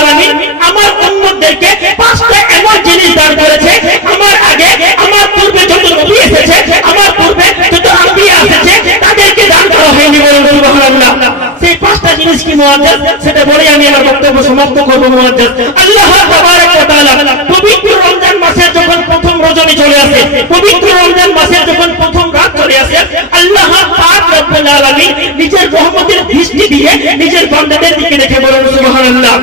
আলামিন আমার উম্মতদেরকে পাঁচটা এমন জিনিস দান করেছে, আমার আগে আমার পূর্বে যত নবী এসেছে, আমার পূর্বে যত আম্বিয়া এসেছে তাদেরকে দান করা হয়নি। বলুন সুবহানাল্লাহ। সেই পাঁচটা জিনিস কি মুআজ্জাজ, সেটা বলে আমি আমার বক্তব্য সমাপ্ত করব। মুআজ্জাজ, আল্লাহ তাবারক ওয়া তাআলা পবিত্র রমজান মাসের যখন প্রথম রজনী চলে আসে, পবিত্র রমজান মাসের যখন প্রথম রাত চলে আসে, আল্লাহ পাক রব্বুল আলামিন নিজের রহমতের দৃষ্টি দিয়ে নিজের বান্দাদের দিকে দেখে। বলুন সুবহানাল্লাহ।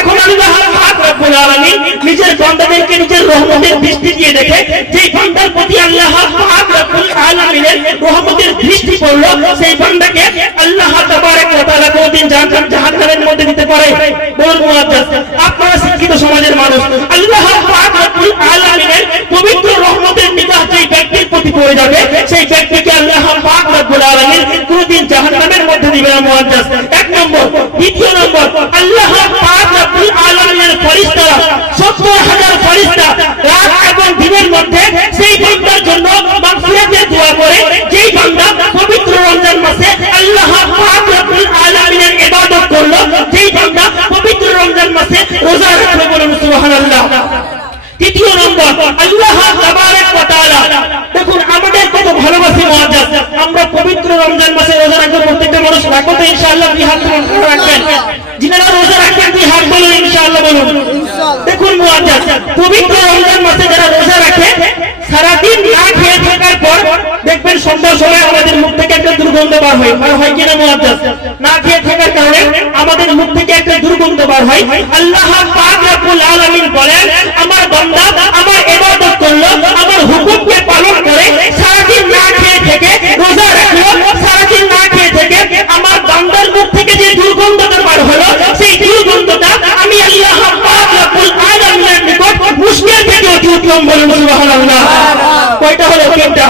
এখন আল্লাহ পাক রব্বুল আলামিন নিজের বান্দাদেরকে নিজের রহমতের দৃষ্টি দিয়ে দেখে, যে বান্দার প্রতি আল্লাহ পাক রব্বুল আলামিনের রহমতের দৃষ্টি পড়লো, সেই বান্দাকে আল্লাহ তাবারক ওয়া তাআলা কোনদিন জাহান্নামের মধ্যে দিতে পারে? বলুন মুআজ্জাজ, আপনারা শিক্ষিত সমাজের মানুষ, আল্লাহ পাক রব্বুল আলামিনের পবিত্র রহমতের নিগাহ যেই ব্যক্তির প্রতি পড়ে যাবে, সেই ব্যক্তিকে আল্লাহ পাক রব্বুল আলামিন কোনদিন জাহান্নামের মধ্যে দিবে না। মুআজ্জাজ, এক নম্বর। দ্বিতীয় নম্বর, আল্লাহ পাক রব্বুল আলামিনের ফেরেশতারা ৭০,০০০ ফেরেশতা রাত এবং দিনের মধ্যে সেই বান্দার জন্য মাগফিরাতের দোয়া করে, যেই বান্দা পবিত্র রমজান মাসে আল্লাহ পাক রব্বুল আলামিনের ইবাদত করলো, যেই বান্দা পবিত্র রমজান মাসে রোজা রাখলো। বলুন সুবহানাল্লাহ। তৃতীয় নম্বর, আল্লাহ তাবারক ওয়া তাআলা দেখুন আমাদের কত ভালোবাসি মুআজ্জাজ, আমরা পবিত্র রমজান মাসে রোজা রাখবো। প্রত্যেকটা মানুষ রাখবো তো ইনশাআল্লাহ? দুই হাত রাখবেন যিনারা রোজা রাখবেন, দুই হাত বলুন ইনশাআল্লাহ বলুন। দেখুন মুআজ্জাজ, পবিত্র রমজান মাসে যারা রোজা রাখে, সারাদিন না খেয়ে থাকার পর দেখবেন সন্ধ্যার সময় আমাদের মুখ থেকে একটা দুর্গন্ধ বার হয় কিনা মুআজ্জাজ? না খেয়ে থাকার কারণে আমাদের মুখ থেকে একটা দুর্গন্ধ বার হয়। আল্লাহ পাক রব্বুল আলামিন বলেন, আমার বান্দা আমার ইবাদত করলো, আমার হুকুমকে পালন করে, সারাদিন না খেয়ে থেকে রোজা রাখলো, সারাদিন না খেয়ে থেকে আমার বান্দার মুখ থেকে যে দুর্গন্ধটা বার হলো, সেই দুর্গন্ধটা আমি আল্লাহ পাক রব্বুল আলামিনের নিকট মুশকিল থেকে অতি উত্তম। বলুন সুবহানাল্লাহ। কয়টা হলো? তিনটা।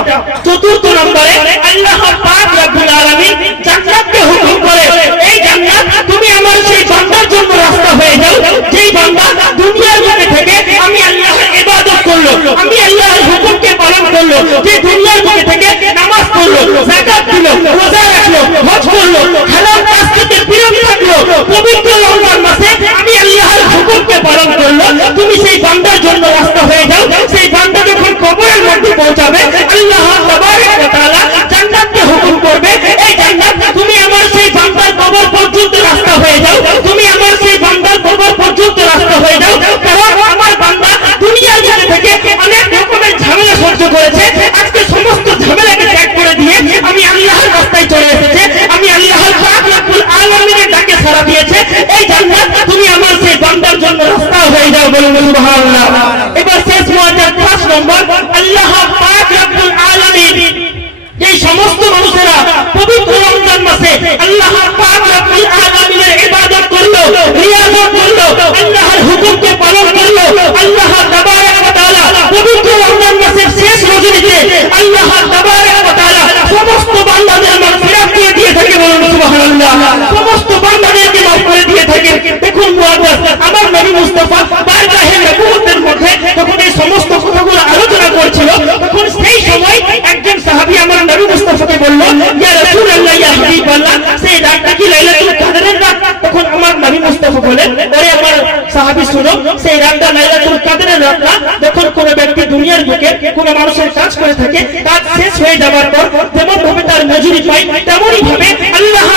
চতুর্থ নম্বরে আল্লাহ পাক রব্বুল আলামিন জান্নাতকে হুকুম করে, এই জান্নাত তুমি আমার সেই বান্দার জন্য রাস্তা হয়ে যাও, যেই বান্দা দুনিয়ার বুকে থেকে আমি আল্লাহর ইবাদত করলো, আমি আল্লাহর হুকুমকে পালন করলো, যে দুনিয়ার বুকে থেকে নামাজ পড়লো, যাকাত দিলো, রোজা রাখলো, হজ করলো, হালাল কাজ থেকে বিরত থাকলো, পবিত্র রমজান মাসে আমি আল্লাহর হুকুমকে পালন করলো, তুমি সেই বান্দার জন্য রাস্তা হয়ে যাও। সেই বান্দা যখন কবরের মধ্যে পৌঁছাবে, আল্লাহ তাবারক ওয়া তাআলা জান্নাতকে হুকুম করবে, এই জান্নাত তুমি আমার সেই বান্দার কবর পর্যন্ত রাস্তা হয়ে যাও, তুমি আমার সেই বান্দার কবর পর্যন্ত রাস্তা হয়ে যাও। কারণ আমার বান্দা দুনিয়ার জগতে থেকে অনেক রকমের ঝামেলা সহ্য করেছে, আজকে সমস্ত ঝামেলাকে ত্যাগ করে দিয়ে আমি আল্লাহর রাস্তায় চলে এসেছে, আমি আল্লাহর পাক রব্বুল আলামিনের ডাকে সাড়া দিয়েছে, এই জান্নাত তুমি আমার সেই বান্দার জন্য রাস্তা হয়ে যাও। বলুন সুবহানাল্লাহ। এবার শেষ মুআজ্জাজ, ৫ নম্বর, আল্লাহ পাক রব্বুল আলামিন এই সমস্ত মানুষেরা পবিত্র রমজান মাসে আল্লাহ পাক রব্বুল আলামিনের ইবাদত করলো, রিয়াজত করলো, আল্লাহর হুকুমকে পালন করলো, আল্লাহ তাবারক ওয়া তাআলা পবিত্র রমজান মাসের শেষ রজনীতে আল্লাহ তাবারক ওয়া তাআলা সমস্ত বান্দাদের মাগফিরাত করে দিয়ে থাকে। বলুন সুবহানাল্লাহ। সমস্ত বান্দাদেরকে মাফ করে দিয়ে থাকে। দেখুন মুআজ্জাজ, আমার নবী মুস্তাফা বারগাহে নবুয়তের মধ্যে যখন এই সমস্ত কথাগুলো আলোচনা করছিল, তখন সেই সময় একজন সাহাবী আমার নবী মুস্তাফাকে বলল, ইয়া রাসূলুল্লাহ, ইয়া হাবিবাল্লাহ, সেই রাতটা কি লাইলাতুল কদরের রাত? তখন আমার নবী মুস্তাফা বলেন, ওরে আমার সাহাবী শুনো, সেই রাতটা লাইলাতুল কদরের রাত না। যখন কোনো ব্যক্তি দুনিয়ার বুকে কোনো মানুষের কাজ করে থাকে, কাজ শেষ হয়ে যাওয়ার পর যেমন ভাবে তার মজুরি পায়, তেমনই ভাবে আল্লাহ